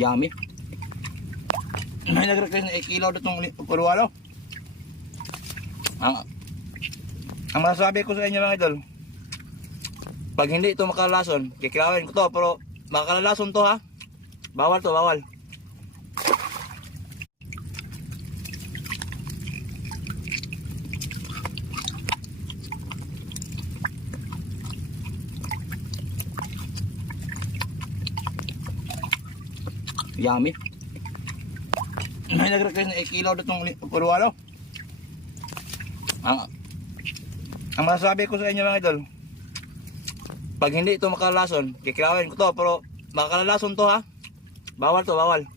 Yummy. May nag-request na ikilaw itong purwalo. Ang masasabi ko sa inyo mga idol, pag hindi ito makalalason, kikilawin ko to, pero makalalason to ha. Bawal to, bawal. Yummy. May nag-request na ikilaw itong purwalo. Ang masasabi ko sa inyo mga idol, pag hindi ito makalalason, kikilawin ko to, pero makalalason to ha. Bawal to, bawal.